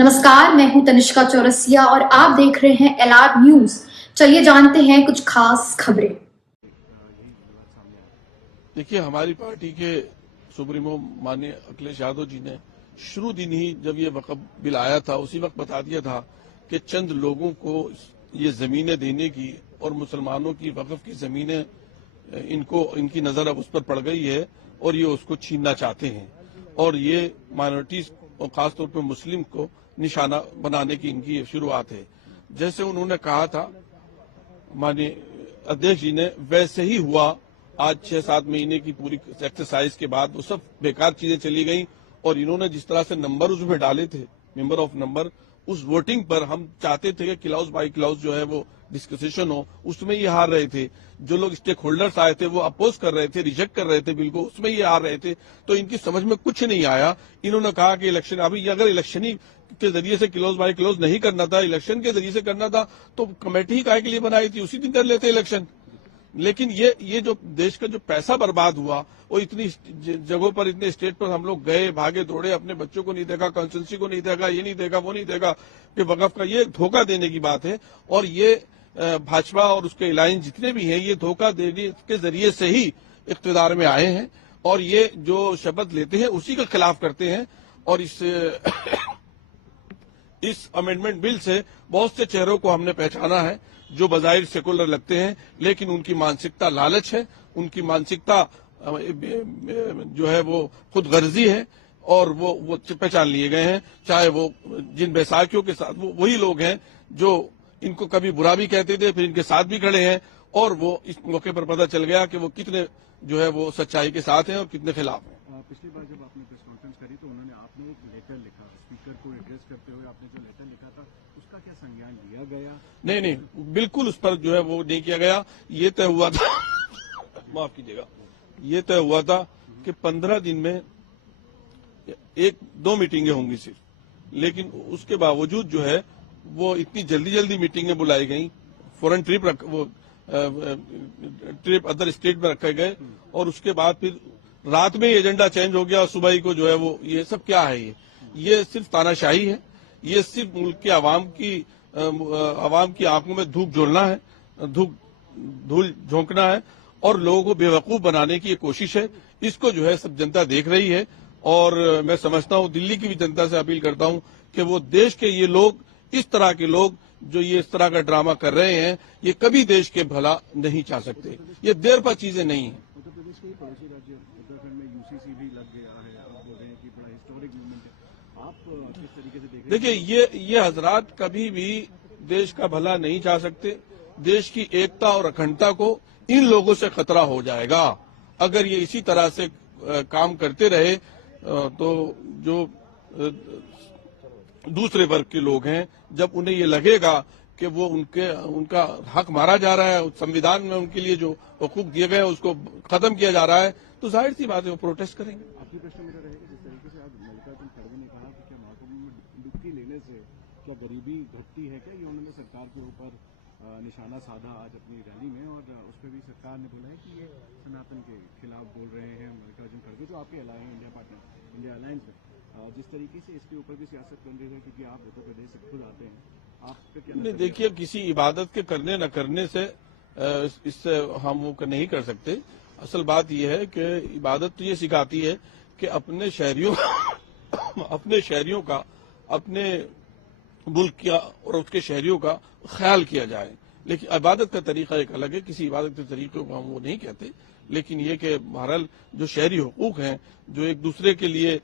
नमस्कार, मैं हूं तनिष्का चौरसिया और आप देख रहे हैं एलआर न्यूज। चलिए जानते हैं कुछ खास खबरें। देखिए, हमारी पार्टी के सुप्रीमो माननीय अखिलेश यादव जी ने शुरू दिन ही जब ये वक्फ बिल आया था उसी वक्त बता दिया था कि चंद लोगों को ये जमीनें देने की और मुसलमानों की वक्फ की जमीनें इनकी नजर अब उस पर पड़ गई है और ये उसको छीनना चाहते हैं और ये माइनॉरिटीज और खासतौर पर मुस्लिम को निशाना बनाने की इनकी शुरुआत है। जैसे उन्होंने कहा था माननीय अध्यक्ष जी ने, वैसे ही हुआ। आज 6-7 महीने की पूरी एक्सरसाइज के बाद वो सब बेकार चीजें चली गई और इन्होंने जिस तरह से नंबर उसमें डाले थे, मेंबर ऑफ नंबर, उस वोटिंग पर हम चाहते थे कि क्लाउज बाय क्लाउज जो है वो डिस्कशन हो, उसमें ये हार रहे थे। जो लोग स्टेक होल्डर्स आए थे वो अपोज कर रहे थे, रिजेक्ट कर रहे थे बिल को, उसमें ये हार रहे थे। तो इनकी समझ में कुछ नहीं आया। इन्होंने कहा कि इलेक्शन, अभी अगर इलेक्शन ही के जरिए से क्लोज बाय क्लोज नहीं करना था, इलेक्शन के जरिए से करना था, तो कमेटी ही काहे के लिए बनाई थी, उसी दिन कर लेते इलेक्शन। लेकिन ये जो देश का जो पैसा बर्बाद हुआ, वो इतनी जगहों पर, इतने स्टेट पर हम लोग गए, भागे दौड़े, अपने बच्चों को नहीं देखा, कंस्टिट्यूंसी को नहीं देखा, ये नहीं देखा, वो नहीं देखा कि वक्फ का ये धोखा देने की बात है। और ये भाजपा और उसके अलायंस जितने भी हैं, ये धोखा देने के जरिए से ही इख्तिदार में आए हैं और ये जो शपथ लेते हैं उसी के खिलाफ करते हैं। और इस अमेंडमेंट बिल से बहुत से चेहरों को हमने पहचाना है जो बजाहिर सेकुलर लगते हैं, लेकिन उनकी मानसिकता लालच है, उनकी मानसिकता जो है वो खुद गर्जी है और वो पहचान लिए गए हैं। चाहे वो जिन बैसाखियों के साथ, वो वही लोग हैं जो इनको कभी बुरा भी कहते थे, फिर इनके साथ भी खड़े हैं और वो इस मौके पर पता चल गया कि वो कितने जो है वो सच्चाई के साथ हैं और कितने खिलाफ हैं। पिछली बार जब आपने प्रेस कॉन्फ्रेंस करी तो आपने एक लेटर लिखा, स्पीकर को एड्रेस करते हुए आपने जो लेटर लिखा था उसका क्या संज्ञान लिया गया? नहीं, बिल्कुल उस पर जो है वो नहीं किया गया। ये तय हुआ था माफ कीजिएगा, ये तय हुआ था कि 15 दिन में 1-2 मीटिंगें होंगी सिर्फ, लेकिन उसके बावजूद जो है वो इतनी जल्दी मीटिंगें बुलाई गई, फॉरेन ट्रिप अदर स्टेट में रखे गए और उसके बाद फिर रात में एजेंडा चेंज हो गया और सुबह ही को जो है वो, ये सब क्या है? ये सिर्फ तानाशाही है। ये सिर्फ मुल्क के आवाम की आंखों में धूप झोलना है, धूल झोंकना है और लोगों को बेवकूफ बनाने की कोशिश है। इसको जो है सब जनता देख रही है और मैं समझता हूं, दिल्ली की भी जनता से अपील करता हूं कि वो देश के ये लोग, इस तरह के लोग जो ये इस तरह का ड्रामा कर रहे हैं, ये कभी देश के भला नहीं चाह सकते। ये देर पर चीजें नहीं है। उत्तर प्रदेश के पड़ोसी राज्य उत्तराखंड में यूसीसी भी लग गया है, आप बोल रहे हैं कि बड़ा हिस्टोरिक मूवमेंट है, आप किस तरीके से देख रहे हैं? देखिए, ये हजरात कभी भी देश का भला नहीं चाह सकते। देश की एकता और अखंडता को इन लोगों से खतरा हो जाएगा अगर ये इसी तरह से काम करते रहे। तो जो दूसरे वर्ग के लोग हैं, जब उन्हें ये लगेगा कि वो उनका हक मारा जा रहा है, संविधान में उनके लिए जो हकूक दिए गए हैं उसको खत्म किया जा रहा है, तो जाहिर सी बात है वो प्रोटेस्ट करेंगे। आपकी प्रश्न मेरा रहेगा, जिस तरीके से आज मल्लिकार्जुन खड़गे ने कहा कि क्या महाकुंभ में डुबकी लेने से क्या गरीबी घटती है, क्या ये उन्होंने सरकार के ऊपर निशाना साधा आज अपनी रैली में और उस पर भी सरकार ने बोला है कि ये सनातन के खिलाफ बोल रहे हैं मल्लिकार्जुन खड़गे जो आपके इंडिया अलायंस में, जिस तरीके से इसके ऊपर भी सियासत कर रही है क्योंकि आप उत्तर प्रदेश से खुद आते हैं, आप क्या? नहीं, देखिए, किसी इबादत के करने न करने से इससे हम वो नहीं कर सकते। असल बात यह है कि इबादत तो ये सिखाती है कि अपने शहरियों का, अपने मुल्क का और उसके शहरियों का ख्याल किया जाए। लेकिन इबादत का तरीका एक अलग है, किसी इबादत के तरीके को हम वो नहीं कहते। लेकिन ये कि बहरहाल जो शहरी हुकूक हैं, जो एक दूसरे के लिए